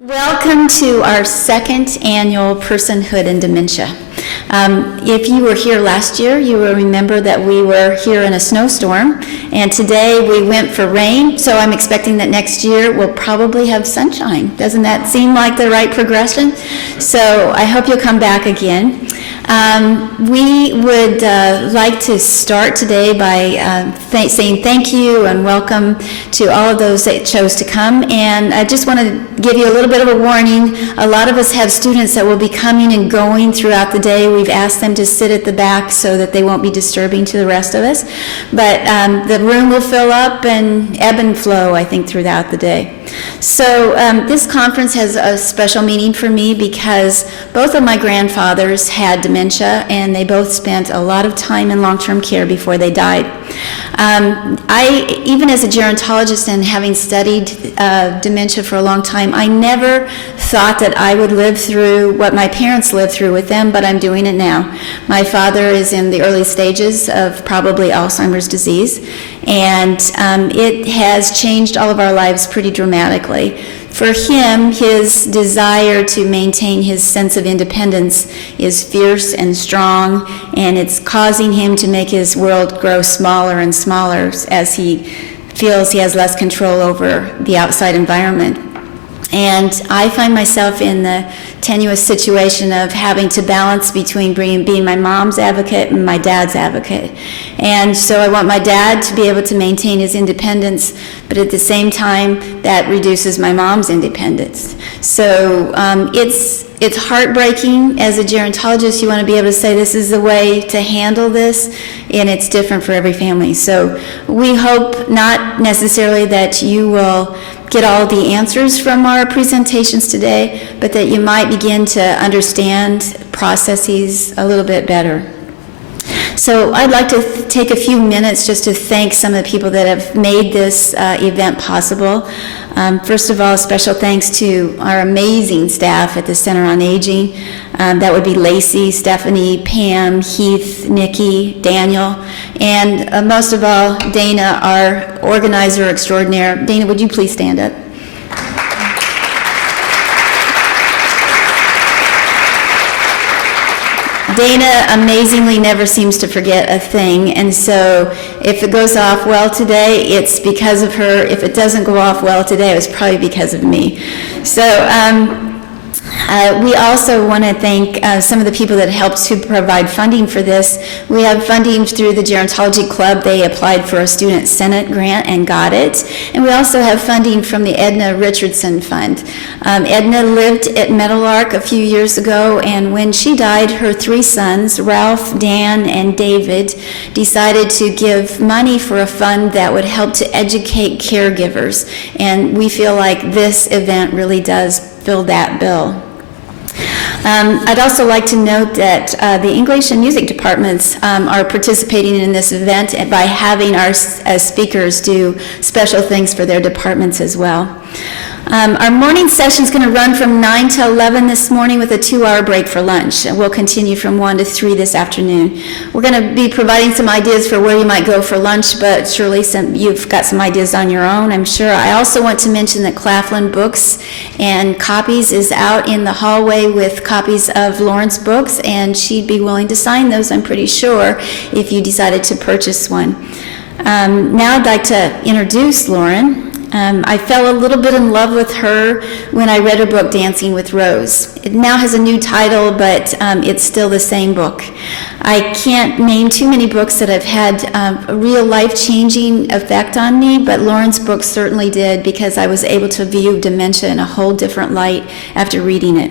Welcome to our second annual Personhood and Dementia. If you were here last year, you will remember that we were here in a snowstorm, and today we went for rain, so I'm expecting that next year we'll probably have sunshine. Doesn't that seem like the right progression? So I hope you'll come back again. We would like to start today by saying thank you and welcome to all of those that chose to come. And I just want to give you a little bit of a warning. A lot of us have students that will be coming and going throughout the day. We've asked them to sit at the back so that they won't be disturbing to the rest of us. But the room will fill up and ebb and flow, I think, throughout the day. So this conference has a special meaning for me because both of my grandfathers had dementia, and they both spent a lot of time in long-term care before they died. Even as a gerontologist and having studied dementia for a long time, I never thought that I would live through what my parents lived through with them, but I'm doing it now. My father is in the early stages of probably Alzheimer's disease, and it has changed all of our lives pretty dramatically. For him, his desire to maintain his sense of independence is fierce and strong, and it's causing him to make his world grow smaller and smaller as he feels he has less control over the outside environment. And I find myself in the tenuous situation of having to balance between being my mom's advocate and my dad's advocate. And so I want my dad to be able to maintain his independence, but at the same time, that reduces my mom's independence. So it's heartbreaking. As a gerontologist, you want to be able to say this is the way to handle this, and it's different for every family. So we hope not necessarily that you will get all the answers from our presentations today, but that you might begin to understand processes a little bit better. So I'd like to take a few minutes just to thank some of the people that have made this event possible. First of all, special thanks to our amazing staff at the Center on Aging. That would be Lacey, Stephanie, Pam, Heath, Nikki, Daniel, and most of all, Dana, our organizer extraordinaire. Dana, would you please stand up? Dana amazingly never seems to forget a thing, and so if it goes off well today, it's because of her. If it doesn't go off well today, it was probably because of me. So we also want to thank some of the people that helped to provide funding for this. We have funding through the Gerontology Club. They applied for a Student Senate grant and got it. And we also have funding from the Edna Richardson Fund. Edna lived at Meadowlark a few years ago, and when she died, her three sons, Ralph, Dan, and David, decided to give money for a fund that would help to educate caregivers. And we feel like this event really does fill that bill. I'd also like to note that the English and music departments are participating in this event by having our speakers do special things for their departments as well. Our morning session is going to run from 9 to 11 this morning with a 2-hour break for lunch. We'll continue from 1 to 3 this afternoon. We're going to be providing some ideas for where you might go for lunch, but surely you've got some ideas on your own, I'm sure. I also want to mention that Claflin Books and Copies is out in the hallway with copies of Lauren's books, and she'd be willing to sign those, I'm pretty sure, if you decided to purchase one. Now I'd like to introduce Lauren. I fell a little bit in love with her when I read her book, Dancing with Rose. It now has a new title, but it's still the same book. I can't name too many books that have had a real life-changing effect on me, but Lauren's book certainly did, because I was able to view dementia in a whole different light after reading it.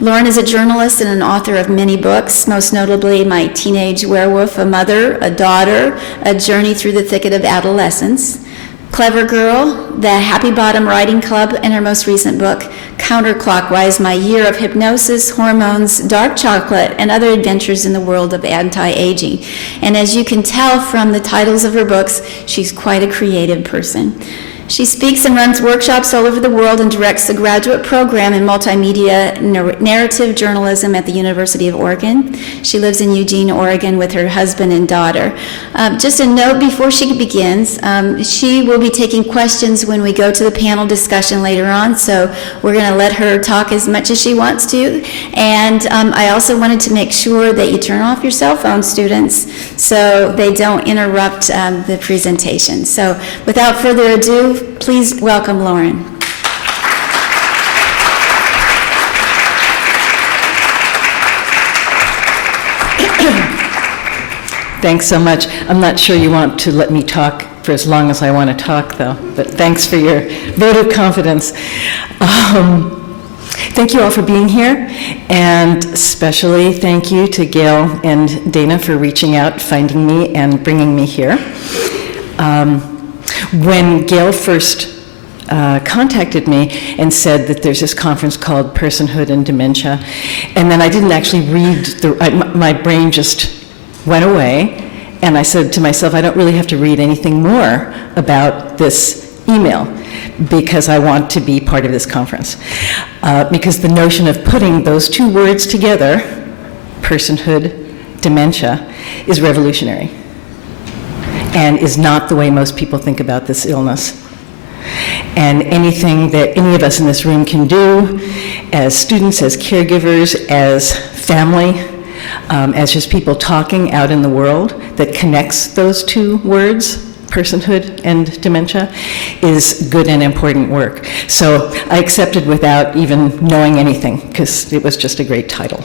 Lauren is a journalist and an author of many books, most notably My Teenage Werewolf, A Mother, A Daughter, A Journey Through the Thicket of Adolescence, Clever Girl, the Happy Bottom Writing Club, and her most recent book, Counterclockwise, My Year of Hypnosis, Hormones, Dark Chocolate, and Other Adventures in the World of Anti-Aging. And as you can tell from the titles of her books, she's quite a creative person. She speaks and runs workshops all over the world and directs the graduate program in multimedia narrative journalism at the University of Oregon. She lives in Eugene, Oregon with her husband and daughter. Just a note before she begins, she will be taking questions when we go to the panel discussion later on, so we're going to let her talk as much as she wants to. And I also wanted to make sure that you turn off your cell phone, students, so they don't interrupt the presentation. So without further ado, please welcome Lauren. Thanks so much. I'm not sure you want to let me talk for as long as I want to talk, though, but thanks for your vote of confidence. Thank you all for being here, and especially thank you to Gail and Dana for reaching out, finding me, and bringing me here. When Gail first contacted me and said that there's this conference called Personhood and Dementia, and then I didn't actually read, my brain just went away, and I said to myself, I don't really have to read anything more about this email because I want to be part of this conference. Because the notion of putting those two words together, personhood, dementia, is revolutionary and is not the way most people think about this illness. And anything that any of us in this room can do as students, as caregivers, as family, as just people talking out in the world that connects those two words, personhood and dementia, is good and important work. So I accepted without even knowing anything because it was just a great title.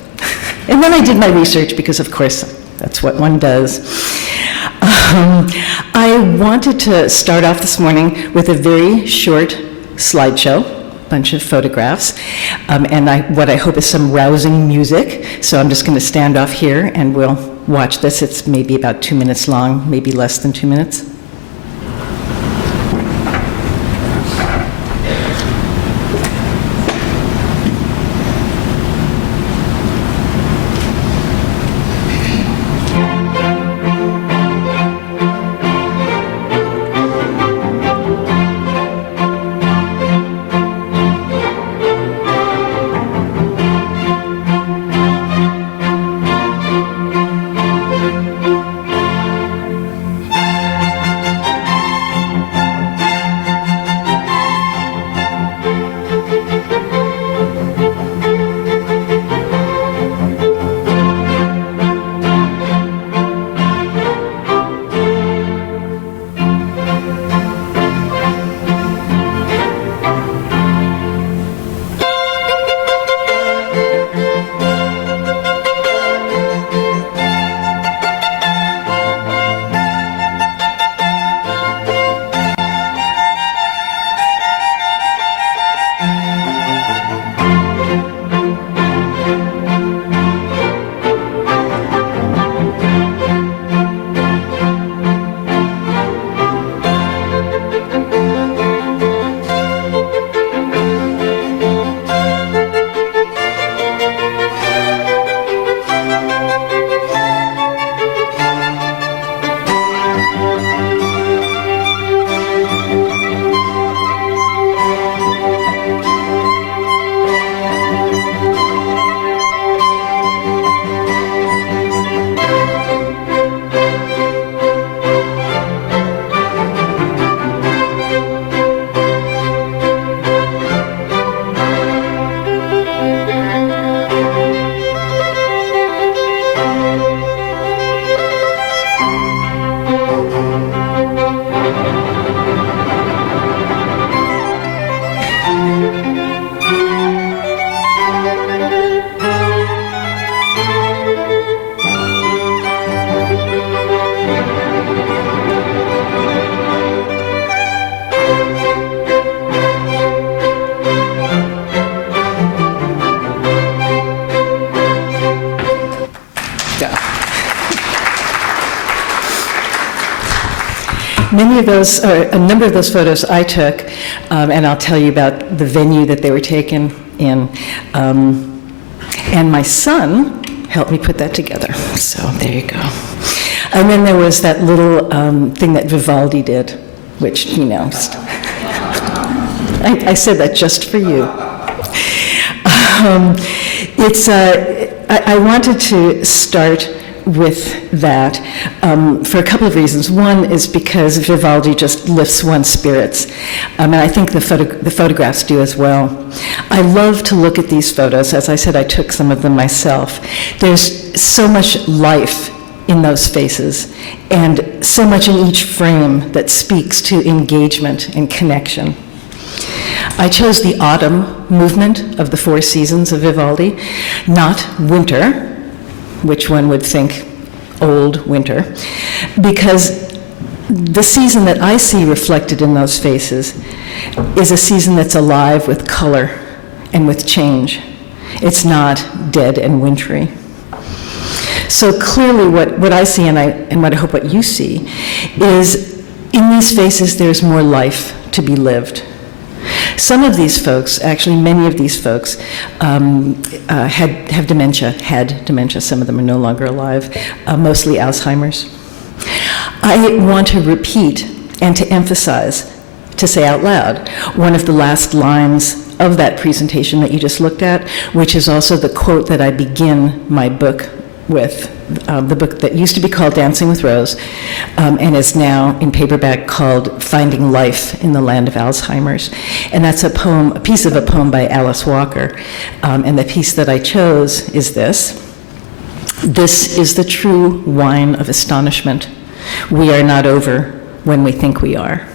And then I did my research because, of course, that's what one does. I wanted to start off this morning with a very short slideshow, bunch of photographs, and what I hope is some rousing music. So I'm just going to stand off here and we'll watch this. It's maybe about 2 minutes long, maybe less than 2 minutes. Many of those, or a number of those photos I took, and I'll tell you about the venue that they were taken in. And my son helped me put that together. So there you go. And then there was that little thing that Vivaldi did, which, you know, I said that just for you. I wanted to start with that for a couple of reasons. One is because Vivaldi just lifts one's spirits, and I think the photographs do as well. I love to look at these photos. As I said, I took some of them myself. There's so much life in those faces, and so much in each frame that speaks to engagement and connection. I chose the autumn movement of the four seasons of Vivaldi, not winter, which one would think old winter, because the season that I see reflected in those faces is a season that's alive with color and with change. It's not dead and wintry. So clearly what I see, and what I hope what you see, is in these faces there's more life to be lived. Some of these folks, actually many of these folks, had dementia. Some of them are no longer alive, mostly Alzheimer's. I want to repeat and to emphasize, to say out loud, one of the last lines of that presentation that you just looked at, which is also the quote that I begin my book with, the book that used to be called Dancing with Rose, and is now in paperback called Finding Life in the Land of Alzheimer's. And that's a poem, a piece of a poem by Alice Walker. And the piece that I chose is this. This is the true wine of astonishment. We are not over when we think we are.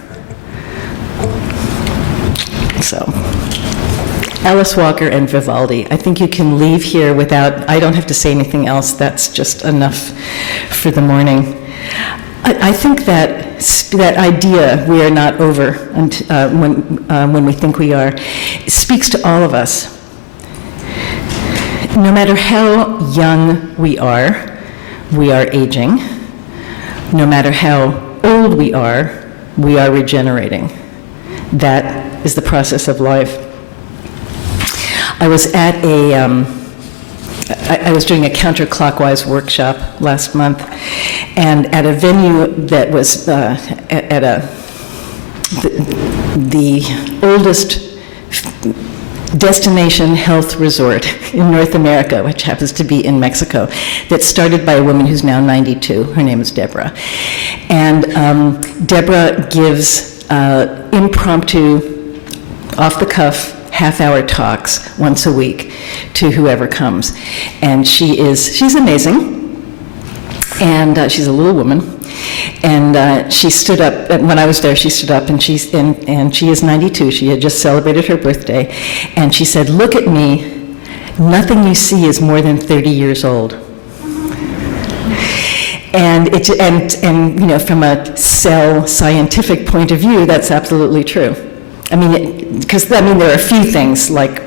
So, Alice Walker and Vivaldi. I think you can leave here without, I don't have to say anything else. That's just enough for the morning. I think that idea, we are not over when we think we are, speaks to all of us. No matter how young we are aging. No matter how old we are regenerating. That is the process of life. I was at I was doing a counterclockwise workshop last month, and at a venue that was at the oldest destination health resort in North America, which happens to be in Mexico, that's started by a woman who's now 92. Her name is Deborah. And Deborah gives impromptu, off-the-cuff, half-hour talks once a week to whoever comes. And she's amazing, and she's a little woman. And she stood up, when I was there, she stood up, and she is 92. She had just celebrated her birthday. And she said, "Look at me. Nothing you see is more than 30 years old." And you know, from a cell scientific point of view, that's absolutely true. I mean, because there are a few things, like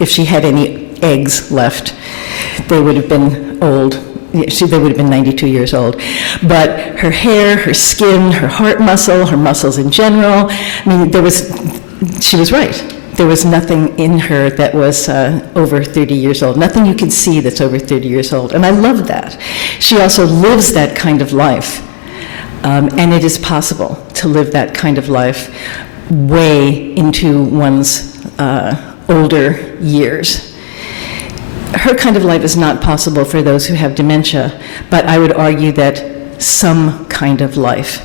if she had any eggs left, they would have been old. They would have been 92 years old. But her hair, her skin, her heart muscle, her muscles in general, I mean, she was right. There was nothing in her that was over 30 years old. Nothing you can see that's over 30 years old. And I love that. She also lives that kind of life. And it is possible to live that kind of life way into one's older years. Her kind of life is not possible for those who have dementia, but I would argue that some kind of life,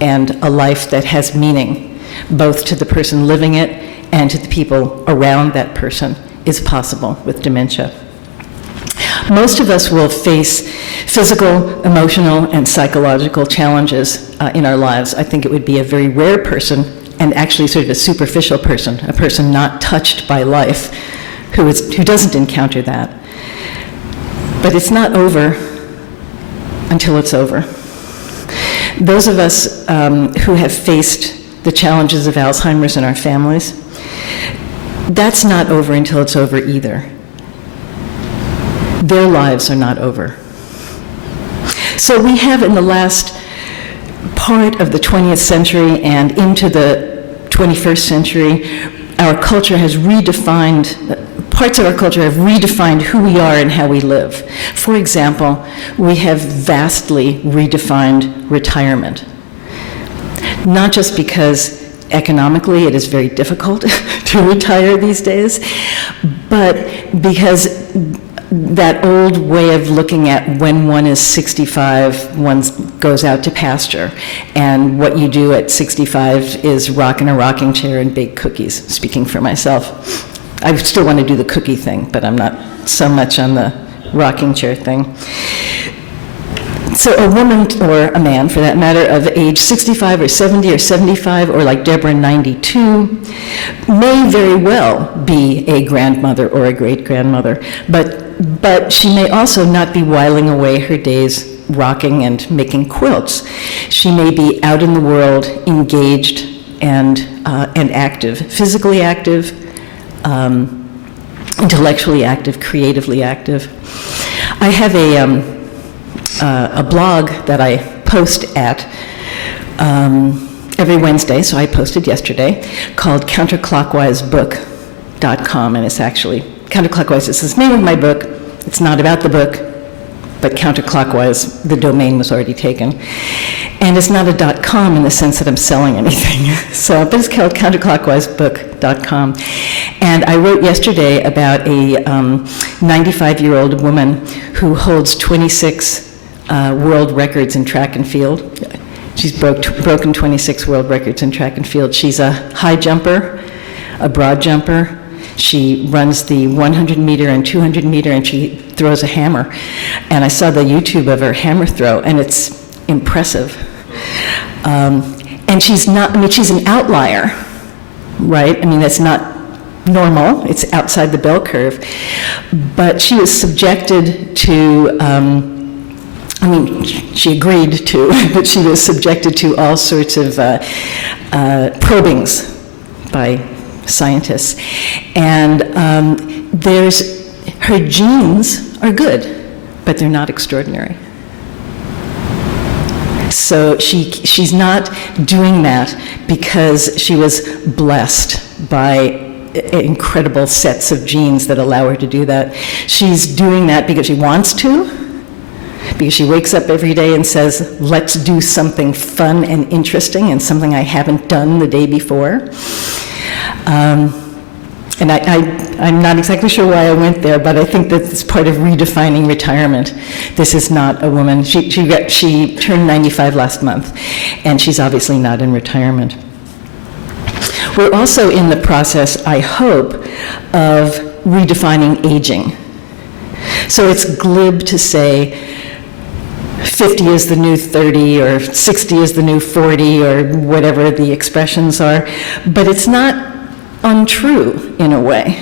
and a life that has meaning, both to the person living it and to the people around that person, is possible with dementia. Most of us will face physical, emotional, and psychological challenges in our lives. I think it would be a very rare person, and actually sort of a superficial person, a person not touched by life, who doesn't encounter that. But it's not over until it's over. Those of us who have faced the challenges of Alzheimer's in our families, that's not over until it's over either. Their lives are not over. So we have, in the last part of the 20th century and into the 21st century, our culture has redefined, parts of our culture have redefined who we are and how we live. For example, we have vastly redefined retirement. Not just because Economically, it is very difficult to retire these days, but because that old way of looking at when one is 65, one goes out to pasture, and what you do at 65 is rock in a rocking chair and bake cookies, speaking for myself. I still want to do the cookie thing, but I'm not so much on the rocking chair thing. So a woman, or a man for that matter, of age 65 or 70 or 75, or like Deborah, 92, may very well be a grandmother or a great-grandmother, but she may also not be whiling away her days rocking and making quilts. She may be out in the world, engaged and active, physically active, intellectually active, creatively active. I have a blog that I post at every Wednesday, so I posted yesterday, called counterclockwisebook.com, and it's actually, counterclockwise is the name of my book. It's not about the book, but counterclockwise, the domain was already taken. And it's not a .com in the sense that I'm selling anything. So, but it's called counterclockwise.book.com. And I wrote yesterday about a 95-year-old woman who holds 26 world records in track and field. She's broken 26 world records in track and field. She's a high jumper, a broad jumper. She runs the 100-meter and 200-meter, and she throws a hammer. And I saw the YouTube of her hammer throw, and it's impressive. And she's not, I mean, she's an outlier, right? I mean, that's not normal. It's outside the bell curve. But she was subjected to, I mean, she agreed to, but she was subjected to all sorts of probings by scientists. And her genes are good, but they're not extraordinary. So she's not doing that because she was blessed by incredible sets of genes that allow her to do that. She's doing that because she wants to, because she wakes up every day and says, let's do something fun and interesting and something I haven't done the day before. And I'm not exactly sure why I went there, but I think that it's part of redefining retirement. This is not a woman. She turned 95 last month, and she's obviously not in retirement. We're also in the process, I hope, of redefining aging. So it's glib to say 50 is the new 30, or 60 is the new 40, or whatever the expressions are, but it's not untrue in a way.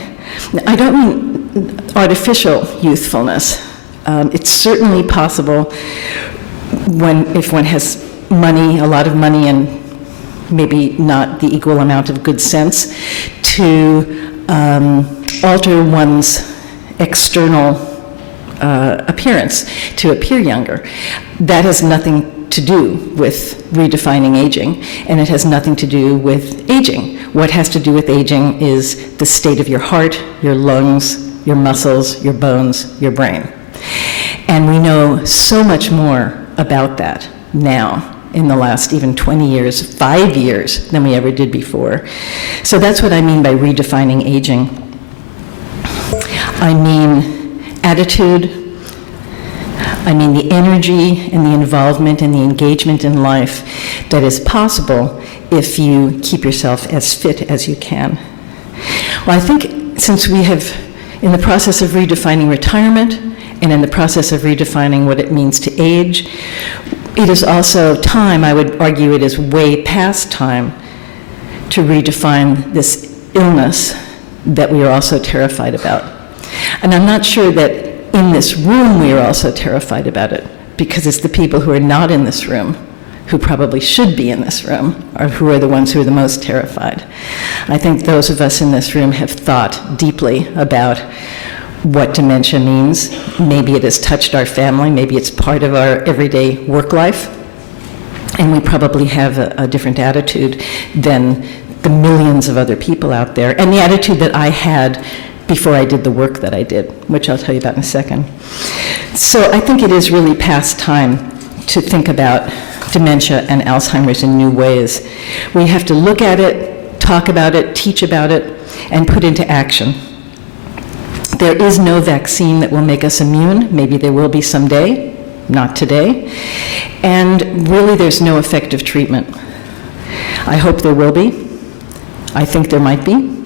I don't mean artificial youthfulness. It's certainly possible if one has money, a lot of money, and maybe not the equal amount of good sense, to alter one's external appearance to appear younger. That has nothing to do with redefining aging, and it has nothing to do with aging. What has to do with aging is the state of your heart, your lungs, your muscles, your bones, your brain. And we know so much more about that now in the last even 20 years, 5 years, than we ever did before. So that's what I mean by redefining aging. I mean attitude, I mean the energy and the involvement and the engagement in life that is possible if you keep yourself as fit as you can. Well, I think since we have, in the process of redefining retirement and in the process of redefining what it means to age, it is also time, I would argue it is way past time, to redefine this illness that we are also terrified about. And I'm not sure that in this room we are also terrified about it, because it's the people who are not in this room who probably should be in this room, or who are the ones who are the most terrified. I think those of us in this room have thought deeply about what dementia means. Maybe it has touched our family, maybe it's part of our everyday work life, and we probably have a different attitude than the millions of other people out there, and the attitude that I had before I did the work that I did, which I'll tell you about in a second. So I think it is really past time to think about dementia and Alzheimer's in new ways. We have to look at it, talk about it, teach about it, and put into action. There is no vaccine that will make us immune. Maybe there will be someday, not today. And really, there's no effective treatment. I hope there will be. I think there might be.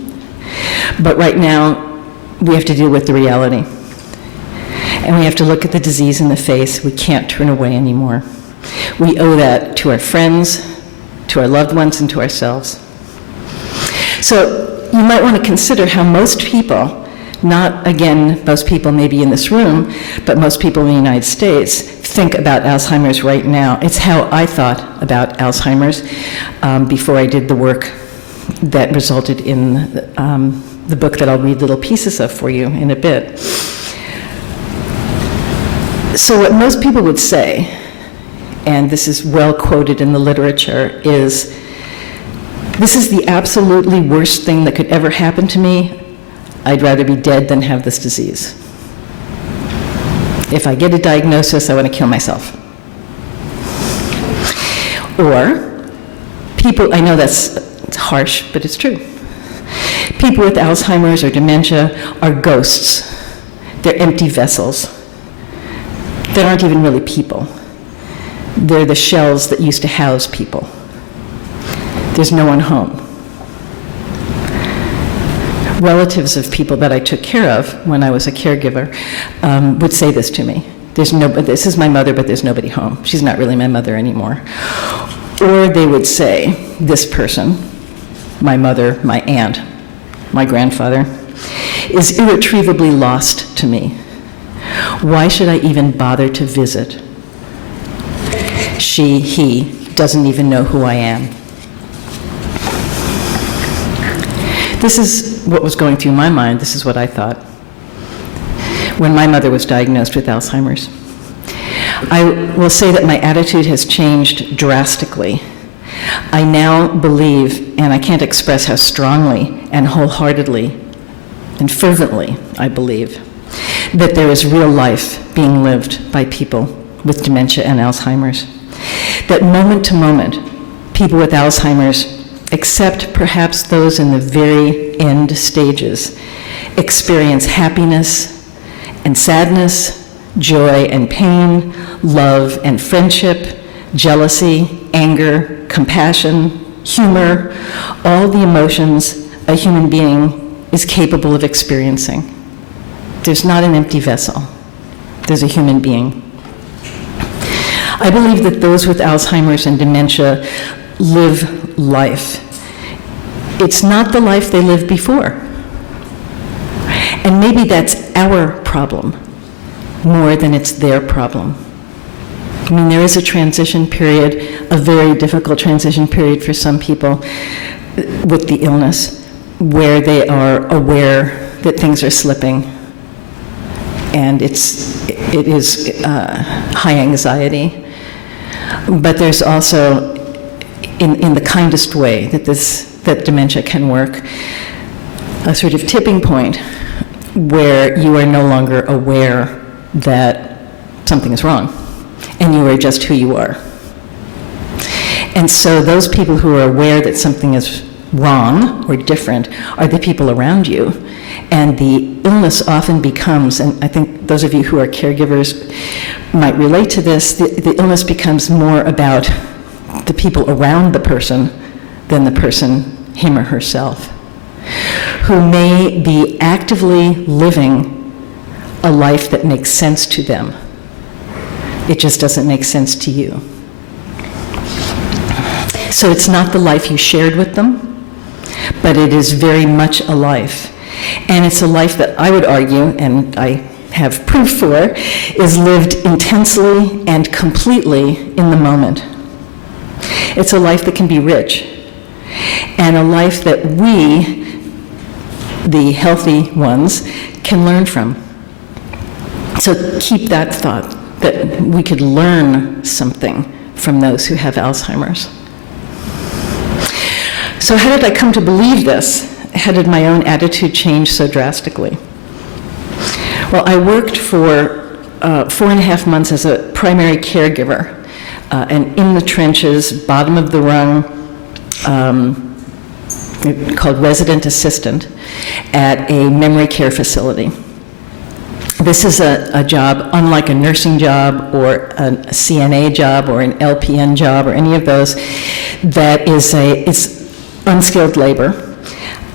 But right now, we have to deal with the reality. And we have to look at the disease in the face. We can't turn away anymore. We owe that to our friends, to our loved ones, and to ourselves. So you might want to consider how most people, not, again, most people maybe in this room, but most people in the United States think about Alzheimer's right now. It's how I thought about Alzheimer's before I did the work that resulted in the book that I'll read little pieces of for you in a bit. So what most people would say, and this is well quoted in the literature, is, this is the absolutely worst thing that could ever happen to me. I'd rather be dead than have this disease. If I get a diagnosis, I want to kill myself. Or people, I know it's harsh, but it's true. People with Alzheimer's or dementia are ghosts. They're empty vessels. They aren't even really people. They're the shells that used to house people. There's no one home. Relatives of people that I took care of when I was a caregiver would say this to me. This is my mother, but there's nobody home. She's not really my mother anymore. Or they would say, this person, my mother, my aunt, my grandfather, is irretrievably lost to me. Why should I even bother to visit? She, he, doesn't even know who I am. This is what was going through my mind. This is what I thought when my mother was diagnosed with Alzheimer's. I will say that my attitude has changed drastically. I now believe, and I can't express how strongly and wholeheartedly and fervently I believe, that there is real life being lived by people with dementia and Alzheimer's. That moment to moment, people with Alzheimer's, except perhaps those in the very end stages, experience happiness and sadness, joy and pain, love and friendship, jealousy, anger, compassion, humor, all the emotions a human being is capable of experiencing. There's not an empty vessel. There's a human being. I believe that those with Alzheimer's and dementia live life. It's not the life they lived before. And maybe that's our problem more than it's their problem. I mean, there is a transition period, a very difficult transition period for some people with the illness, where they are aware that things are slipping, and it is high anxiety. But there's also, in the kindest way that dementia can work, a sort of tipping point where you are no longer aware that something is wrong, and you are just who you are. And so those people who are aware that something is wrong or different are the people around you. And the illness often becomes, and I think those of you who are caregivers might relate to this, the illness becomes more about the people around the person than the person, him or herself, who may be actively living a life that makes sense to them. It just doesn't make sense to you. So it's not the life you shared with them, but it is very much a life. And it's a life that I would argue, and I have proof for, is lived intensely and completely in the moment. It's a life that can be rich, and a life that we, the healthy ones, can learn from. So keep that thought, that we could learn something from those who have Alzheimer's. So how did I come to believe this? How did my own attitude change so drastically? Well, I worked for 4.5 months as a primary caregiver and in the trenches, bottom of the rung, called resident assistant at a memory care facility. This is a job, unlike a nursing job or a CNA job or an LPN job or any of those, that it's unskilled labor.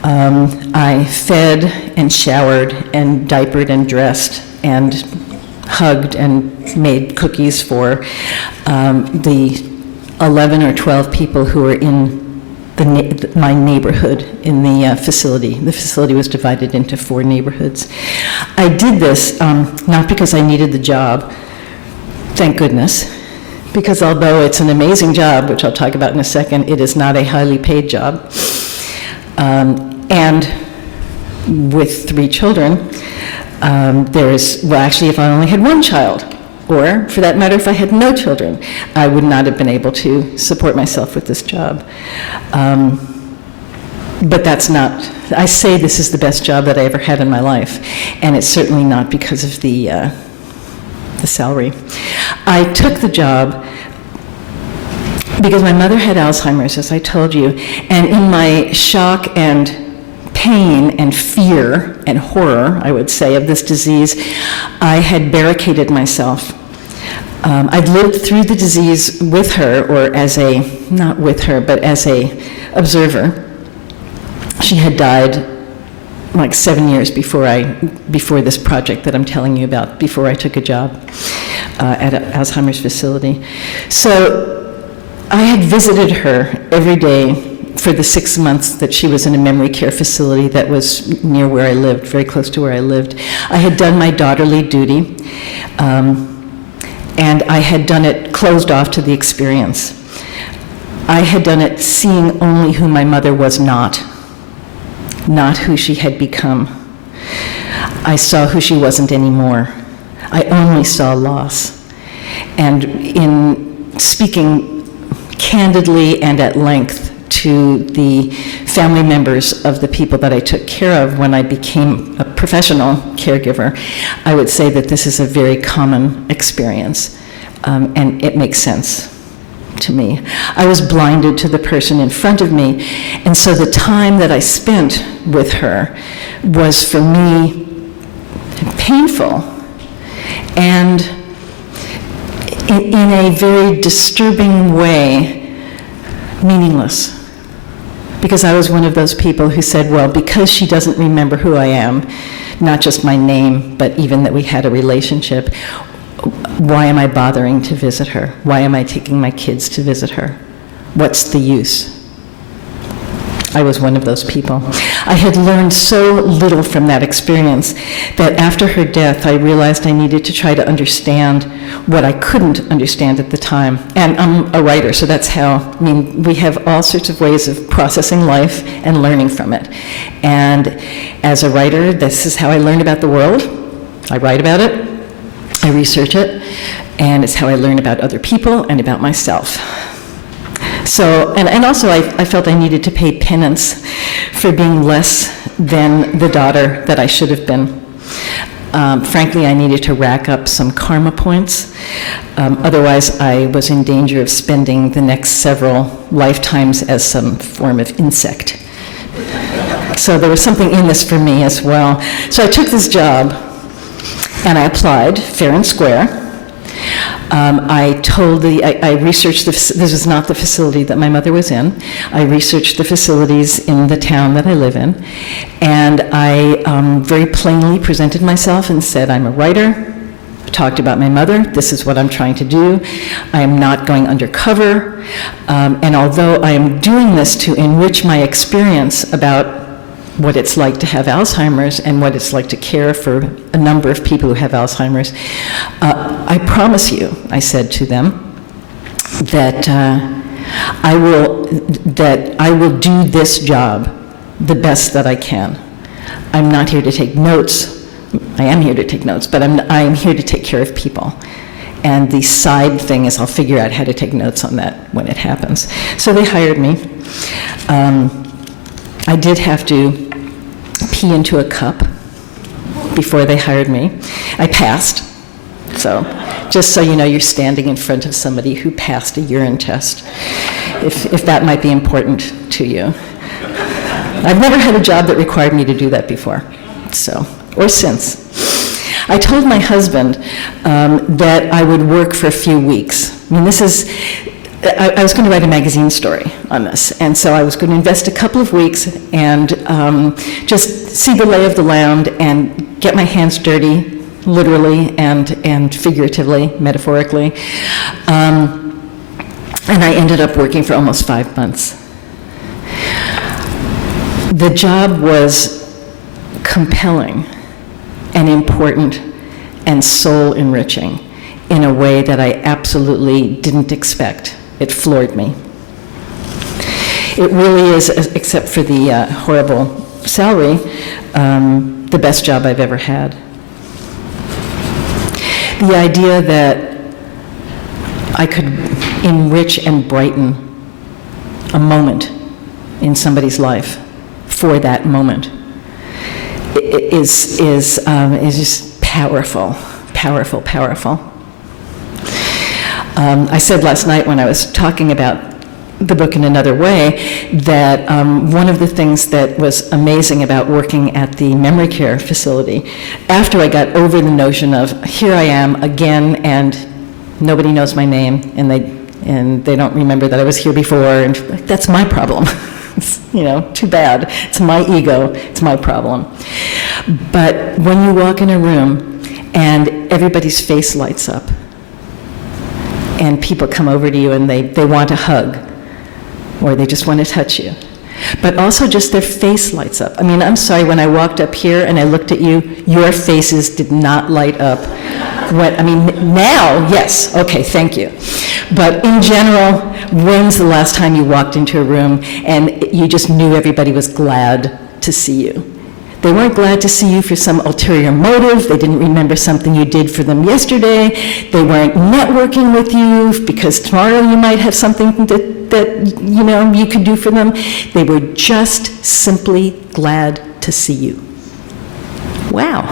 I fed and showered and diapered and dressed and hugged and made cookies for the 11 or 12 people who were in my neighborhood in the facility. The facility was divided into 4 neighborhoods. I did this not because I needed the job, thank goodness, because although it's an amazing job, which I'll talk about in a second, it is not a highly paid job. And with 3 children, actually, if I only had 1 child, or for that matter, if I had no children, I would not have been able to support myself with this job. But that's not, I say this is the best job that I ever had in my life, and it's certainly not because of the salary. I took the job because my mother had Alzheimer's, as I told you, and in my shock and pain and fear and horror, I would say, of this disease, I had barricaded myself. I'd lived through the disease with her, or not with her, but as a observer. She had died like 7 years before this project that I'm telling you about, before I took a job at an Alzheimer's facility. So I had visited her every day for the 6 months that she was in a memory care facility that was near where I lived, very close to where I lived. I had done my daughterly duty, and I had done it closed off to the experience. I had done it seeing only who my mother was not who she had become. I saw who she wasn't anymore. I only saw loss. And in speaking candidly and at length to the family members of the people that I took care of when I became a professional caregiver, I would say that this is a very common experience, and it makes sense to me. I was blinded to the person in front of me, and so the time that I spent with her was for me painful and in a very disturbing way, meaningless. Because I was one of those people who said, well, because she doesn't remember who I am, not just my name, but even that we had a relationship, why am I bothering to visit her? Why am I taking my kids to visit her? What's the use? I was one of those people. I had learned so little from that experience that after her death, I realized I needed to try to understand what I couldn't understand at the time. And I'm a writer, so that's how, we have all sorts of ways of processing life and learning from it. And as a writer, this is how I learned about the world. I write about it, I research it, and it's how I learn about other people and about myself. So, and also I felt I needed to pay penance for being less than the daughter that I should have been. Frankly, I needed to rack up some karma points. Otherwise, I was in danger of spending the next several lifetimes as some form of insect. So there was something in this for me as well. So I took this job, and I applied fair and square. I researched, this was not the facility that my mother was in. I researched the facilities in the town that I live in, and I very plainly presented myself and said, I'm a writer, talked about my mother, this is what I'm trying to do, I am not going undercover, and although I am doing this to enrich my experience about what it's like to have Alzheimer's and what it's like to care for a number of people who have Alzheimer's, I promise you, I said to them, that I will do this job the best that I can. I'm not here to take notes. I am here to take notes, but I am here to take care of people. And the side thing is I'll figure out how to take notes on that when it happens. So they hired me. I did have to pee into a cup before they hired me. I passed, so just so you know you're standing in front of somebody who passed a urine test, if that might be important to you. I've never had a job that required me to do that before, or since. I told my husband that I would work for a few weeks. I mean, I was going to write a magazine story on this, and so I was going to invest a couple of weeks and just see the lay of the land and get my hands dirty, literally and figuratively, metaphorically. And I ended up working for almost 5 months. The job was compelling and important and soul-enriching in a way that I absolutely didn't expect. It floored me. It really is, except for the horrible salary, the best job I've ever had. The idea that I could enrich and brighten a moment in somebody's life for that moment is just powerful, powerful, powerful. I said last night when I was talking about the book in another way that one of the things that was amazing about working at the memory care facility, after I got over the notion of here I am again and nobody knows my name and they don't remember that I was here before, and that's my problem. Too bad. It's my ego. It's my problem. But when you walk in a room and everybody's face lights up and people come over to you and they want a hug or they just want to touch you, but also just their face lights up. I mean, I'm sorry, when I walked up here and I looked at you, your faces did not light up. Now, yes, okay, thank you. But in general, when's the last time you walked into a room and you just knew everybody was glad to see you? They weren't glad to see you for some ulterior motive. They didn't remember something you did for them yesterday. They weren't networking with you because tomorrow you might have something that you could do for them. They were just simply glad to see you. Wow,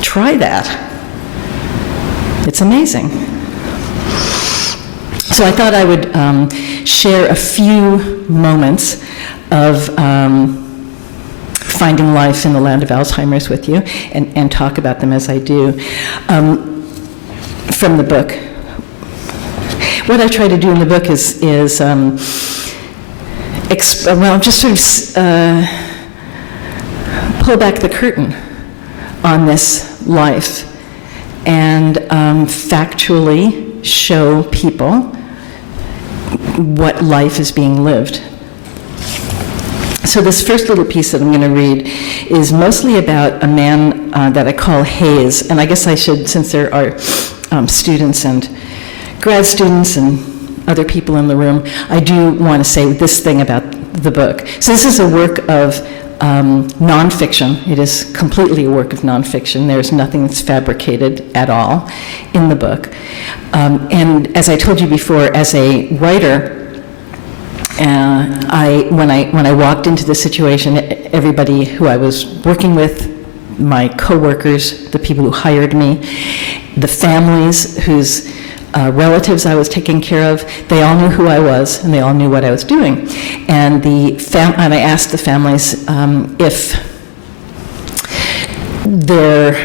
try that. It's amazing. So I thought I would share a few moments of finding life in the land of Alzheimer's with you and talk about them as I do. From the book. What I try to do in the book is just sort of pull back the curtain on this life and factually show people what life is being lived. So this first little piece that I'm going to read is mostly about a man that I call Hayes, and I guess I should, since there are students and grad students and other people in the room, I do want to say this thing about the book. So this is a work of nonfiction. It is completely a work of nonfiction. There's nothing that's fabricated at all in the book. And as I told you before, as a writer, when I walked into the situation, everybody who I was working with, my coworkers, the people who hired me, the families whose relatives I was taking care of, they all knew who I was and they all knew what I was doing. And I asked the families if their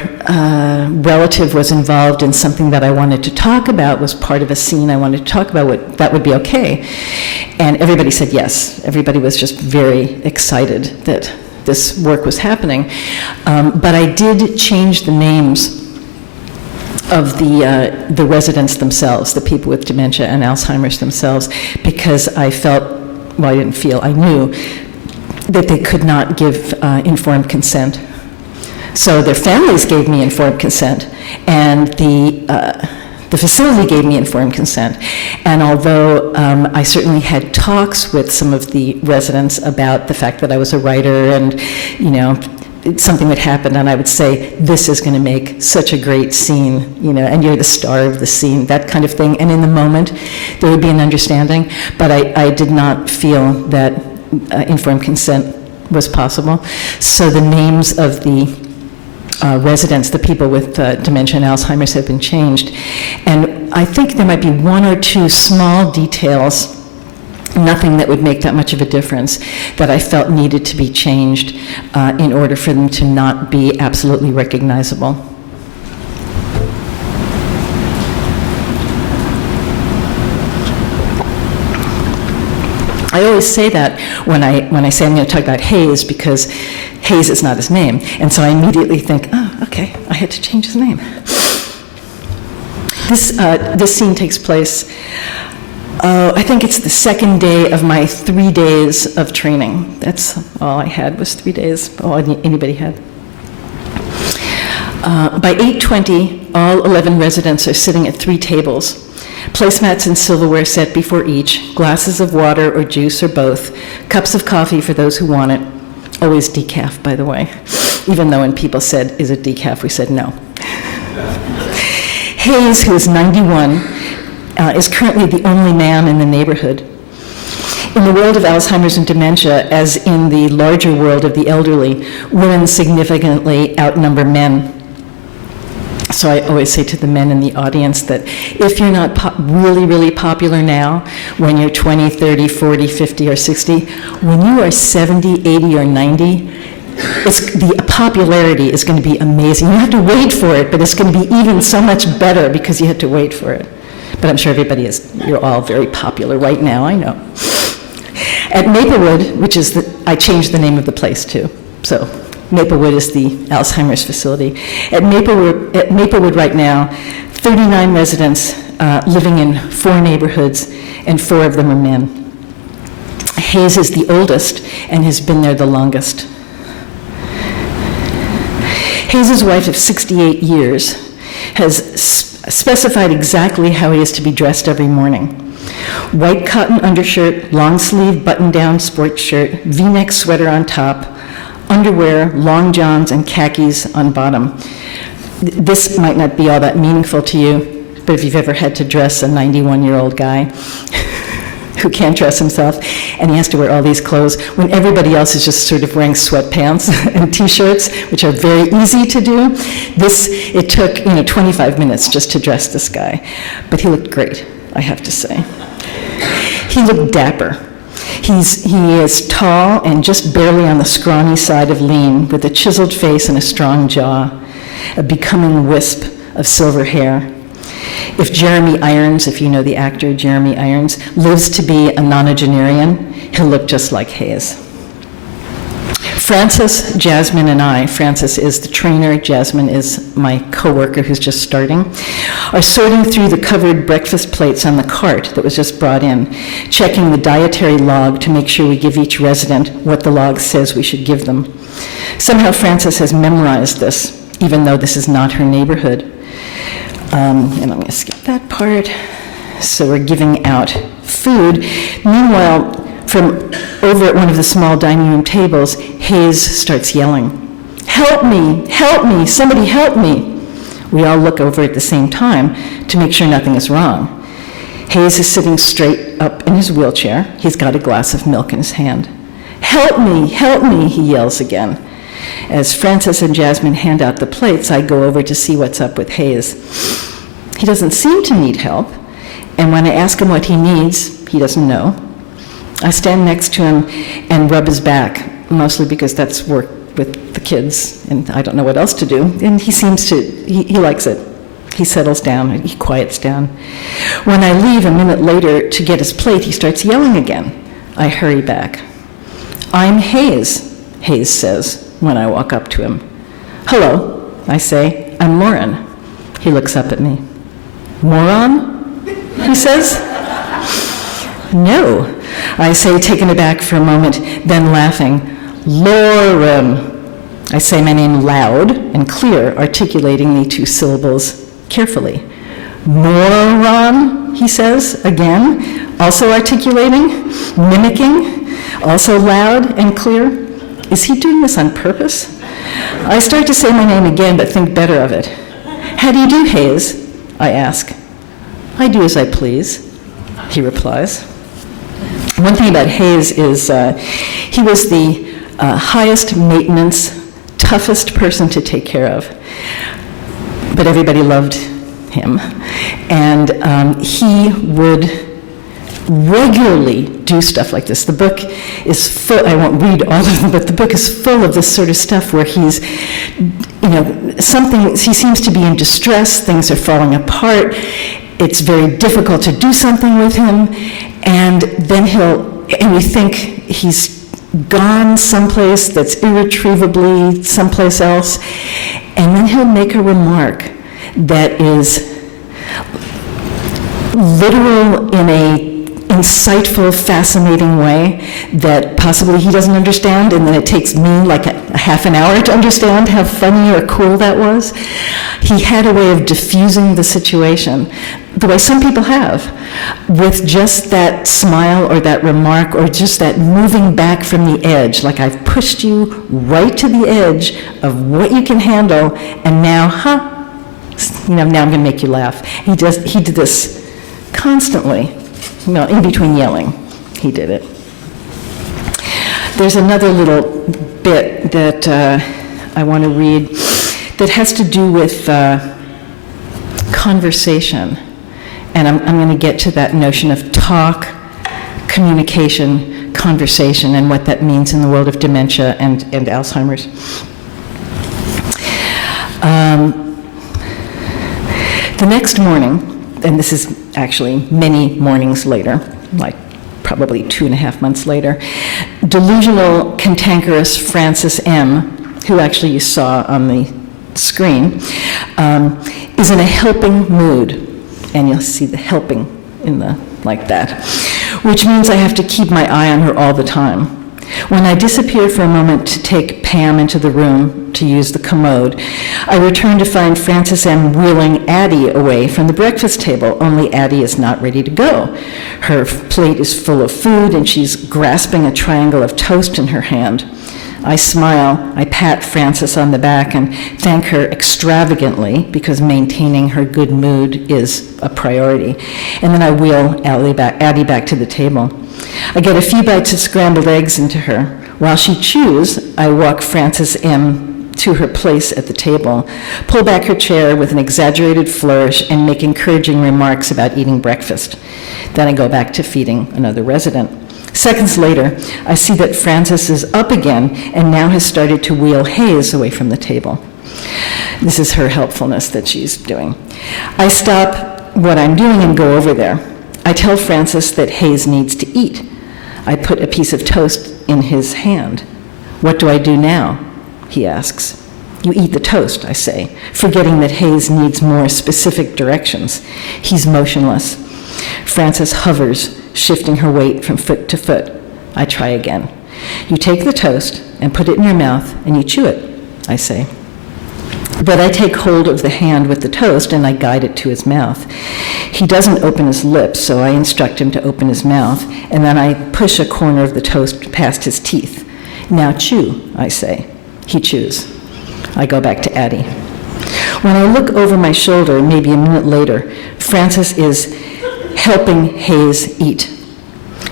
relative was involved in something that I wanted to talk about, was part of a scene I wanted to talk about, that would be okay. And everybody said yes. Everybody was just very excited that this work was happening. But I did change the names of the residents themselves, the people with dementia and Alzheimer's themselves, because I I knew that they could not give informed consent. So their families gave me informed consent, and the facility gave me informed consent. And although I certainly had talks with some of the residents about the fact that I was a writer and, something would happen and I would say, this is going to make such a great scene, and you're the star of the scene, that kind of thing. And in the moment, there would be an understanding, but I did not feel that informed consent was possible. So the names of the residents, the people with dementia and Alzheimer's, have been changed. And I think there might be one or two small details, nothing that would make that much of a difference, that I felt needed to be changed in order for them to not be absolutely recognizable. I always say that when I say I'm going to talk about Hayes, because Hayes is not his name. And so I immediately think, oh, okay, I had to change his name. This scene takes place, I think it's the second day of my 3 days of training. That's all I had, was 3 days, all anybody had. By 8:20, all 11 residents are sitting at 3 tables. Placemats and silverware set before each, glasses of water or juice or both, cups of coffee for those who want it. Always decaf, by the way. Even though when people said, is it decaf, we said no. Hayes, who is 91, is currently the only man in the neighborhood. In the world of Alzheimer's and dementia, as in the larger world of the elderly, women significantly outnumber men. So I always say to the men in the audience that if you're not really, really popular now, when you're 20, 30, 40, 50, or 60, when you are 70, 80, or 90, the popularity is going to be amazing. You have to wait for it, but it's going to be even so much better because you had to wait for it. But I'm sure you're all very popular right now, I know. At Maplewood, which is I changed the name of the place too, so Maplewood is the Alzheimer's facility. At Maplewood right now, 39 residents living in 4 neighborhoods, and 4 of them are men. Hayes is the oldest and has been there the longest. Hayes' wife of 68 years has specified exactly how he is to be dressed every morning. White cotton undershirt, long sleeve button-down sports shirt, V-neck sweater on top, underwear, long johns, and khakis on bottom. This might not be all that meaningful to you, but if you've ever had to dress a 91-year-old guy who can't dress himself, and he has to wear all these clothes when everybody else is just sort of wearing sweatpants and t-shirts, which are very easy to do. It took 25 minutes just to dress this guy, but he looked great, I have to say. He looked dapper. He is tall and just barely on the scrawny side of lean, with a chiseled face and a strong jaw, a becoming wisp of silver hair. If Jeremy Irons, if you know the actor Jeremy Irons, lives to be a nonagenarian, he'll look just like Hayes. Frances, Jasmine, and I, Frances is the trainer, Jasmine is my coworker who's just starting, are sorting through the covered breakfast plates on the cart that was just brought in, checking the dietary log to make sure we give each resident what the log says we should give them. Somehow Frances has memorized this, even though this is not her neighborhood. And I'm going to skip that part. So we're giving out food. Meanwhile, from over at one of the small dining room tables, Hayes starts yelling, "Help me, somebody help me." We all look over at the same time to make sure nothing is wrong. Hayes is sitting straight up in his wheelchair. He's got a glass of milk in his hand. Help me, he yells again. As Frances and Jasmine hand out the plates, I go over to see what's up with Hayes. He doesn't seem to need help, and when I ask him what he needs, he doesn't know. I stand next to him and rub his back, mostly because that's work with the kids, and I don't know what else to do. And he seems to, he likes it. He settles down, he quiets down. When I leave a minute later to get his plate, he starts yelling again. I hurry back. "I'm Hayes," Hayes says when I walk up to him. "Hello," I say, "I'm Lauren." He looks up at me. "Moron?" he says. "No," I say, taken aback for a moment, then laughing. "Lauren." I say my name loud and clear, articulating the 2 syllables carefully. "Moron," he says again, also articulating, mimicking, also loud and clear. Is he doing this on purpose? I start to say my name again, but think better of it. "How do you do, Hayes?" I ask. "I do as I please," he replies. One thing about Hayes is he was the highest maintenance toughest person to take care of. But everybody loved him. And he would regularly do stuff like this. The book is full, I won't read all of them, but the book is full of this sort of stuff where he's, he seems to be in distress, things are falling apart, it's very difficult to do something with him, and then we think he's gone someplace that's irretrievably someplace else, and then he'll make a remark that is literal in a insightful, fascinating way that possibly he doesn't understand, and then it takes me like a half an hour to understand how funny or cool that was. He had a way of diffusing the situation, the way some people have, with just that smile or that remark or just that moving back from the edge, like I've pushed you right to the edge of what you can handle, and now, now I'm going to make you laugh. He did this constantly. In between yelling, he did it. There's another little bit that I want to read that has to do with conversation. And I'm going to get to that notion of talk, communication, conversation, and what that means in the world of dementia and Alzheimer's. The next morning, and this is actually many mornings later, like probably 2.5 months later, delusional, cantankerous Francis M., who actually you saw on the screen, is in a helping mood. And you'll see the helping in the, like that, which means I have to keep my eye on her all the time. When I disappear for a moment to take Pam into the room to use the commode, I return to find Francis M. wheeling Addie away from the breakfast table, only Addie is not ready to go. Her plate is full of food, and she's grasping a triangle of toast in her hand. I smile, I pat Frances on the back and thank her extravagantly because maintaining her good mood is a priority. And then I wheel Addie back to the table. I get a few bites of scrambled eggs into her. While she chews, I walk Frances M. to her place at the table, pull back her chair with an exaggerated flourish, and make encouraging remarks about eating breakfast. Then I go back to feeding another resident. Seconds later, I see that Frances is up again and now has started to wheel Hayes away from the table. This is her helpfulness that she's doing. I stop what I'm doing and go over there. I tell Francis that Hayes needs to eat. I put a piece of toast in his hand. What do I do now? He asks. You eat the toast, I say, forgetting that Hayes needs more specific directions. He's motionless. Frances hovers, shifting her weight from foot to foot. I try again. You take the toast and put it in your mouth and you chew it, I say. But I take hold of the hand with the toast and I guide it to his mouth. He doesn't open his lips, so I instruct him to open his mouth, and then I push a corner of the toast past his teeth. Now chew, I say. He chews. I go back to Addie. When I look over my shoulder, maybe a minute later, Frances is helping Hayes eat.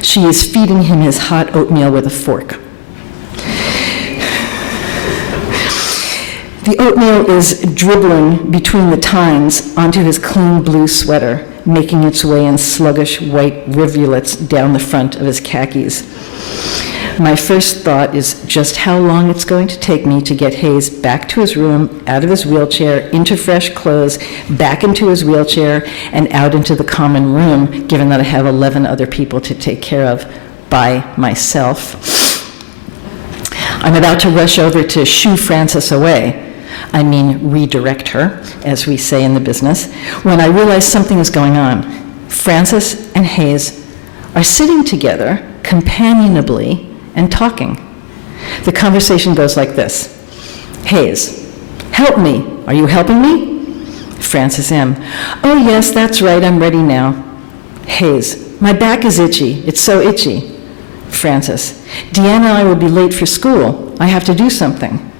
She is feeding him his hot oatmeal with a fork. The oatmeal is dribbling between the tines onto his clean blue sweater, making its way in sluggish white rivulets down the front of his khakis. My first thought is just how long it's going to take me to get Hayes back to his room, out of his wheelchair, into fresh clothes, back into his wheelchair, and out into the common room, given that I have 11 other people to take care of by myself. I'm about to rush over to shoo Frances away. I mean redirect her, as we say in the business, when I realize something is going on. Frances and Hayes are sitting together, companionably, and talking. The conversation goes like this. Hayes, help me. Are you helping me? Frances M. Oh, yes, that's right. I'm ready now. Hayes, my back is itchy. It's so itchy. Frances, Deanna and I will be late for school. I have to do something.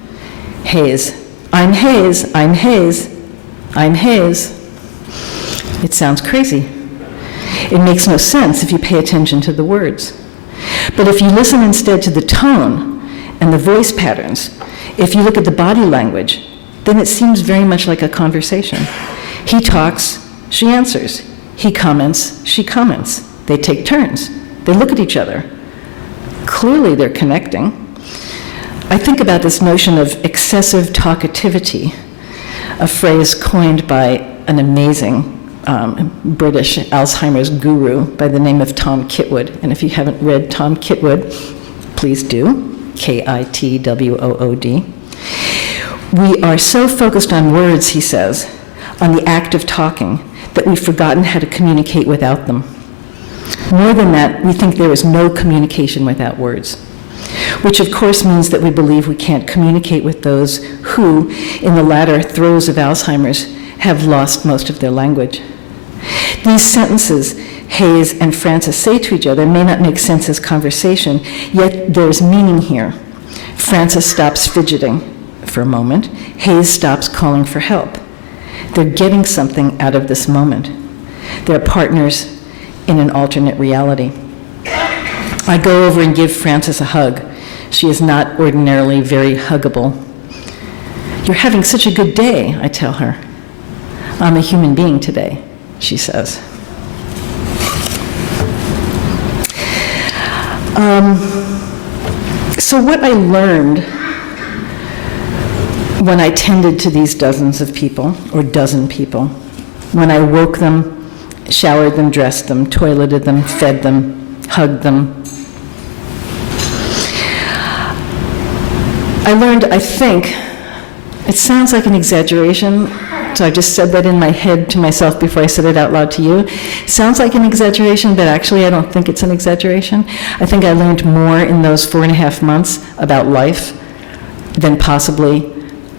Hayes, I'm Hayes. I'm Hayes. I'm Hayes. It sounds crazy. It makes no sense if you pay attention to the words. But if you listen instead to the tone and the voice patterns, If you look at the body language, then it seems very much like a conversation. He talks, she answers. He comments, she comments. They take turns. They look at each other. Clearly they're connecting. I think about this notion of excessive talkativity, a phrase coined by an amazing British Alzheimer's guru by the name of Tom Kitwood. And if you haven't read Tom Kitwood, please do, Kitwood. We are so focused on words, he says, on the act of talking, that we've forgotten how to communicate without them. More than that, we think there is no communication without words, which of course means that we believe we can't communicate with those who, in the latter throes of Alzheimer's, have lost most of their language. These sentences Hayes and Francis say to each other may not make sense as conversation, yet there's meaning here. Francis stops fidgeting for a moment. Hayes stops calling for help. They're getting something out of this moment. They're partners in an alternate reality. I go over and give Frances a hug. She is not ordinarily very huggable. You're having such a good day, I tell her. I'm a human being today, she says. So what I learned when I tended to these dozens of people, or dozen people, when I woke them, showered them, dressed them, toileted them, fed them, hugged them, I learned, I think, it sounds like an exaggeration, so I just said that in my head to myself before I said it out loud to you. Sounds like an exaggeration, but actually I don't think it's an exaggeration. I think I learned more in those 4.5 months about life than possibly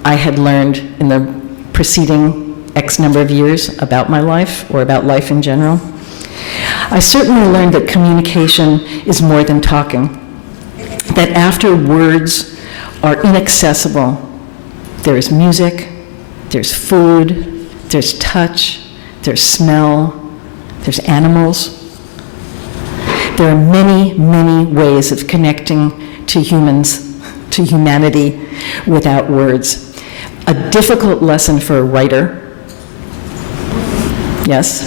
I had learned in the preceding X number of years about my life or about life in general. I certainly learned that communication is more than talking, that after words are inaccessible, there is music, there's food, there's touch, there's smell, there's animals. There are many, many ways of connecting to humans, to humanity, without words. A difficult lesson for a writer, yes,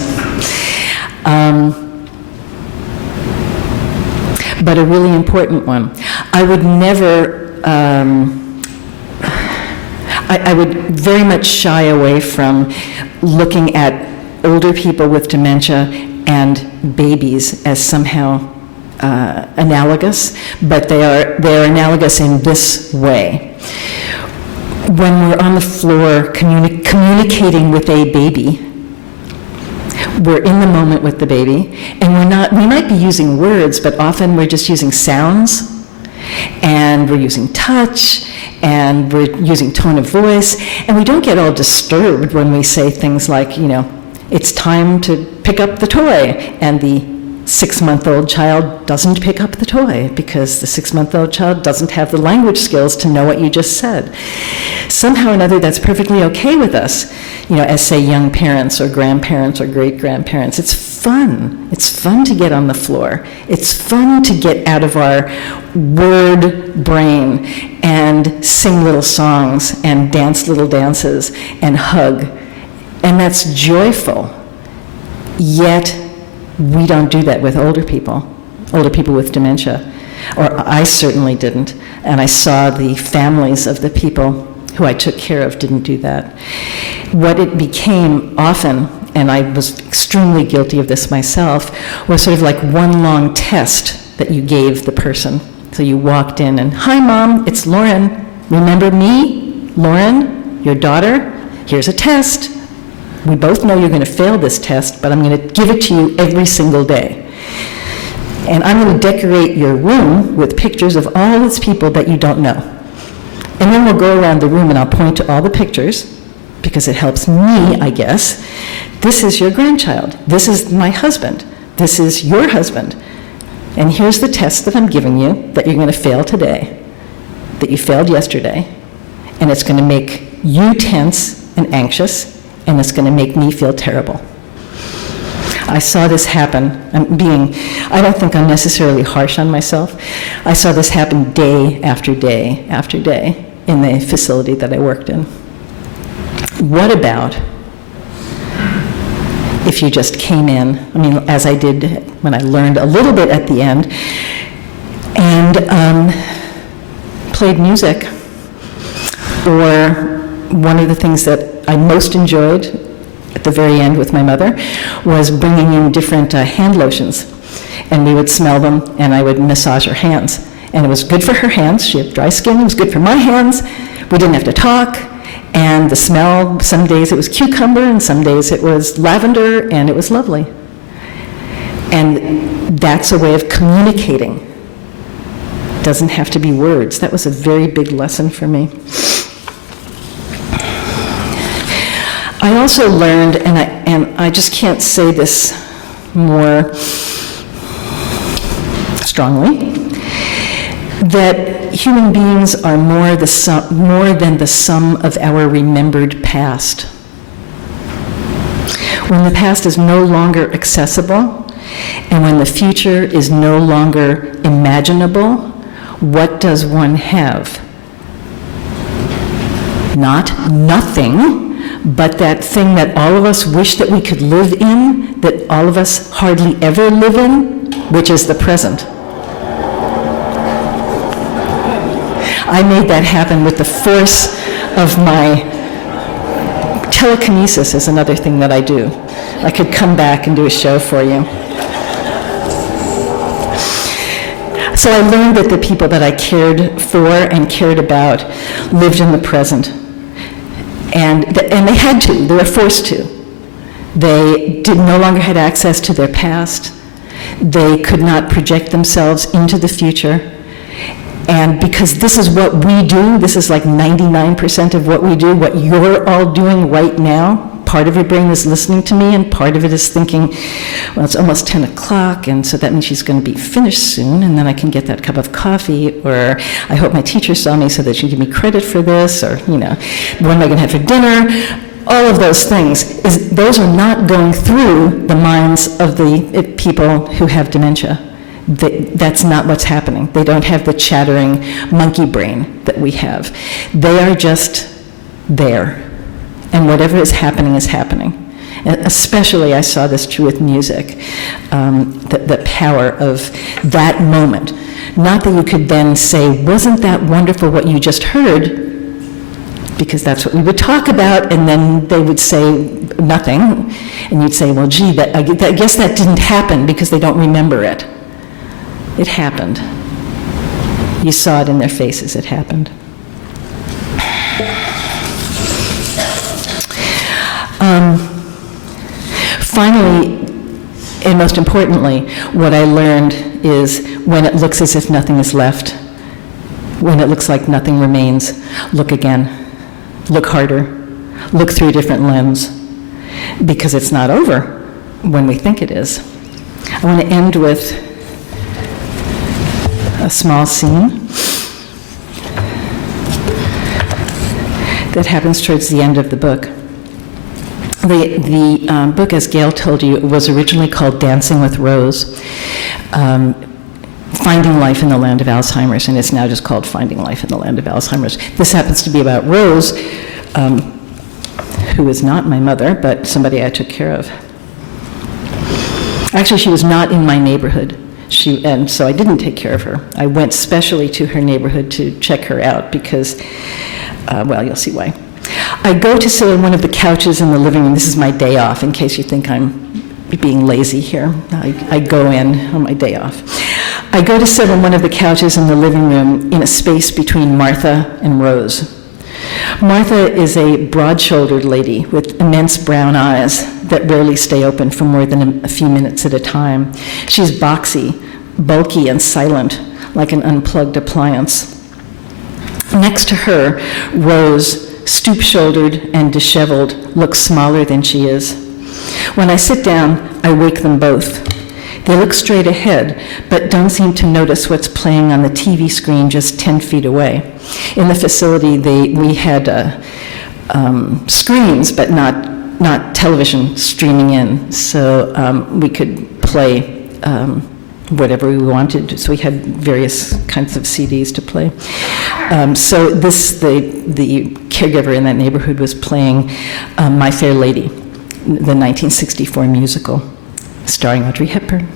but a really important one. I would never, I would very much shy away from looking at older people with dementia and babies as somehow analogous, but they are analogous in this way. When we're on the floor communicating with a baby, we're in the moment with the baby, and we might be using words, but often we're just using sounds, and we're using touch, and we're using tone of voice, and we don't get all disturbed when we say things like, it's time to pick up the toy, and the 6-month-old child doesn't pick up the toy because the 6-month-old child doesn't have the language skills to know what you just said. Somehow or another, that's perfectly okay with us, as, say, young parents or grandparents or great-grandparents. It's fun. It's fun to get on the floor. It's fun to get out of our word brain and sing little songs and dance little dances and hug. And that's joyful. Yet, we don't do that with older people with dementia. Or I certainly didn't. And I saw the families of the people who I took care of didn't do that. What it became often, and I was extremely guilty of this myself, was sort of like one long test that you gave the person. So you walked in and, hi, Mom, it's Lauren. Remember me, Lauren, your daughter? Here's a test. We both know you're going to fail this test, but I'm going to give it to you every single day. And I'm going to decorate your room with pictures of all these people that you don't know. And then we'll go around the room and I'll point to all the pictures, because it helps me, I guess. This is your grandchild. This is my husband. This is your husband. And here's the test that I'm giving you that you're going to fail today, that you failed yesterday, and it's going to make you tense and anxious, and it's going to make me feel terrible. I saw this happen. I don't think I'm necessarily harsh on myself. I saw this happen day after day after day in the facility that I worked in. What about if you just came in, I mean, as I did when I learned a little bit at the end, and played music? Or one of the things that I most enjoyed at the very end with my mother was bringing in different hand lotions. And we would smell them, and I would massage her hands. And it was good for her hands. She had dry skin. It was good for my hands. We didn't have to talk. And the smell, some days it was cucumber, and some days it was lavender, and it was lovely. And that's a way of communicating. It doesn't have to be words. That was a very big lesson for me. I also learned, and I just can't say this more strongly, that human beings are more than the sum of our remembered past. When the past is no longer accessible, and when the future is no longer imaginable, what does one have? Not nothing, but that thing that all of us wish that we could live in, that all of us hardly ever live in, which is the present. I made that happen with the force of my telekinesis is another thing that I do. I could come back and do a show for you. So I learned that the people that I cared for and cared about lived in the present. And they had to, they were forced to. They no longer had access to their past. They could not project themselves into the future. And because this is what we do, this is like 99% of what we do, what you're all doing right now, part of your brain is listening to me, and part of it is thinking, well, it's almost 10 o'clock, and so that means she's going to be finished soon, and then I can get that cup of coffee, or I hope my teacher saw me so that she'll give me credit for this, or, what am I going to have for dinner? All of those things, those are not going through the minds of the people who have dementia. That's not what's happening. They don't have the chattering monkey brain that we have. They are just there. And whatever is happening is happening. And especially, I saw this true with music, the power of that moment. Not that you could then say, wasn't that wonderful what you just heard? Because that's what we would talk about, and then they would say nothing. And you'd say, well, gee, I guess that didn't happen because they don't remember it. It happened. You saw it in their faces, it happened. Finally, and most importantly, what I learned is when it looks as if nothing is left, when it looks like nothing remains, look again, look harder, look through a different lens, because it's not over when we think it is. I want to end with a small scene that happens towards the end of the book. The book, as Gail told you, was originally called Dancing with Rose, Finding Life in the Land of Alzheimer's, and it's now just called Finding Life in the Land of Alzheimer's. This happens to be about Rose, who is not my mother, but somebody I took care of. Actually, she was not in my neighborhood. And so I didn't take care of her. I went specially to her neighborhood to check her out because, well, you'll see why. I go to sit on one of the couches in the living room. This is my day off, in case you think I'm being lazy here. I go in on my day off. I go to sit on one of the couches in the living room in a space between Martha and Rose. Martha is a broad-shouldered lady with immense brown eyes that rarely stay open for more than a few minutes at a time. She's boxy, bulky, and silent, like an unplugged appliance. Next to her, Rose, stoop-shouldered and disheveled, looks smaller than she is. When I sit down, I wake them both. They look straight ahead, but don't seem to notice what's playing on the TV screen just 10 feet away. In the facility, we had screens, but not television streaming in, so we could play whatever we wanted. So we had various kinds of CDs to play. So the caregiver in that neighborhood was playing My Fair Lady, the 1964 musical, starring Audrey Hepburn.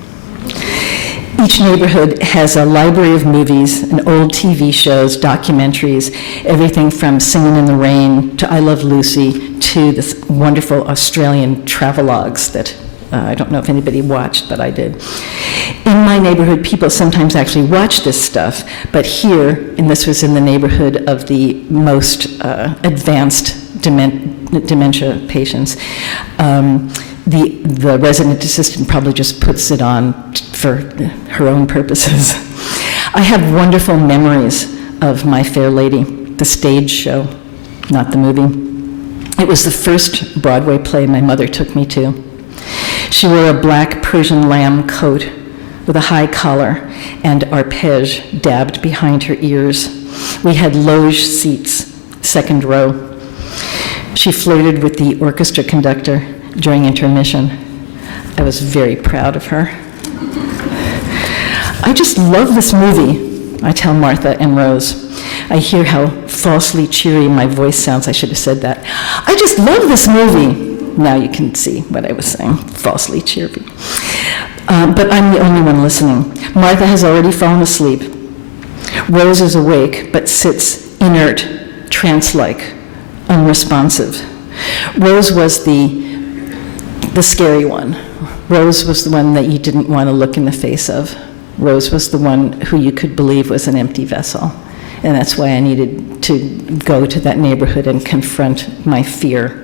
Each neighborhood has a library of movies and old TV shows, documentaries, everything from Singing in the Rain to I Love Lucy to this wonderful Australian travelogues that I don't know if anybody watched, but I did. In my neighborhood, people sometimes actually watch this stuff, but here, and this was in the neighborhood of the most advanced dementia patients, the resident assistant probably just puts it on for her own purposes. I have wonderful memories of My Fair Lady, the stage show, not the movie. It was the first Broadway play my mother took me to. She wore a black Persian lamb coat with a high collar and arpege dabbed behind her ears. We had loge seats, second row. She flirted with the orchestra conductor during intermission. I was very proud of her. I just love this movie, I tell Martha and Rose. I hear how falsely cheery my voice sounds. I should have said that. I just love this movie. Now you can see what I was saying, falsely cheery. But I'm the only one listening. Martha has already fallen asleep. Rose is awake, but sits inert, trance-like, unresponsive. Rose was the scary one. Rose was the one that you didn't want to look in the face of. Rose was the one who you could believe was an empty vessel. And that's why I needed to go to that neighborhood and confront my fear.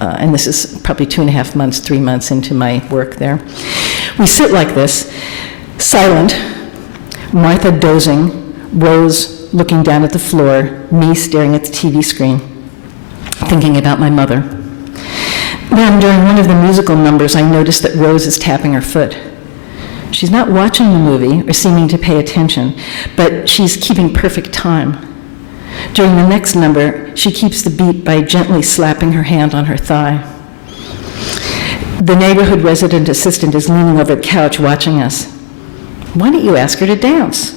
And this is probably 2.5 months, 3 months into my work there. We sit like this, silent, Martha dozing, Rose looking down at the floor, me staring at the TV screen, thinking about my mother. Then, during one of the musical numbers, I noticed that Rose is tapping her foot. She's not watching the movie or seeming to pay attention, but she's keeping perfect time. During the next number, she keeps the beat by gently slapping her hand on her thigh. The neighborhood resident assistant is leaning over the couch watching us. "Why don't you ask her to dance?"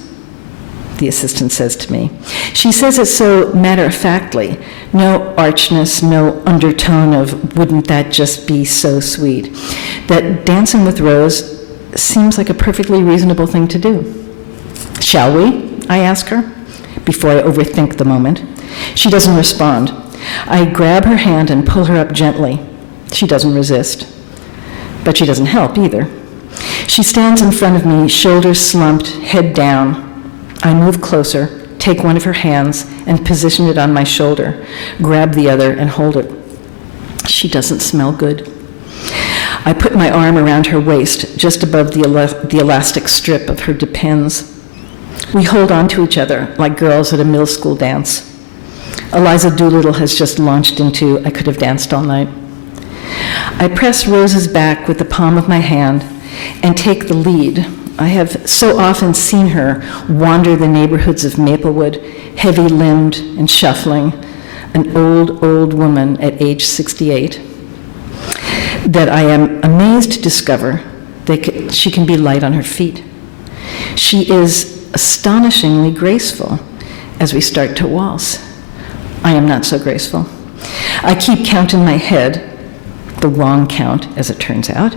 the assistant says to me. She says it so matter-of-factly, no archness, no undertone of wouldn't that just be so sweet, that dancing with Rose seems like a perfectly reasonable thing to do. "Shall we?" I ask her, before I overthink the moment. She doesn't respond. I grab her hand and pull her up gently. She doesn't resist, but she doesn't help either. She stands in front of me, shoulders slumped, head down. I move closer, take one of her hands, and position it on my shoulder, grab the other, and hold it. She doesn't smell good. I put my arm around her waist, just above the elastic strip of her Depends. We hold on to each other like girls at a middle school dance. Eliza Doolittle has just launched into I Could Have Danced All Night. I press Rose's back with the palm of my hand and take the lead. I have so often seen her wander the neighborhoods of Maplewood, heavy-limbed and shuffling, an old, old woman at age 68, that I am amazed to discover that she can be light on her feet. She is astonishingly graceful as we start to waltz. I am not so graceful. I keep count in my head, the wrong count, as it turns out.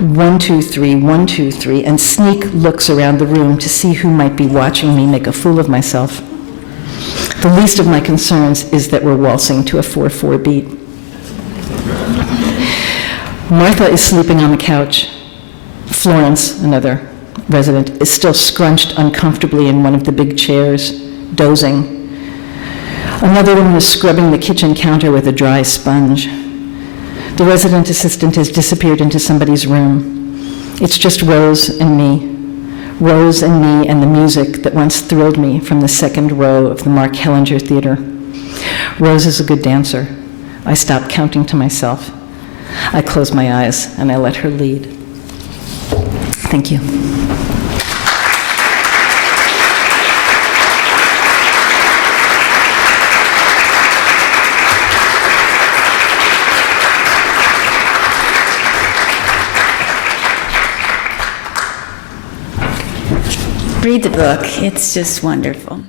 1, 2, 3, 1, 2, 3, and sneak looks around the room to see who might be watching me make a fool of myself. The least of my concerns is that we're waltzing to a 4/4 beat. Martha is sleeping on the couch. Florence, another resident, is still scrunched uncomfortably in one of the big chairs, dozing. Another woman is scrubbing the kitchen counter with a dry sponge. The resident assistant has disappeared into somebody's room. It's just Rose and me and the music that once thrilled me from the second row of the Mark Hellinger Theater. Rose is a good dancer. I stop counting to myself. I close my eyes and I let her lead. Thank you. Read the book. It's just wonderful.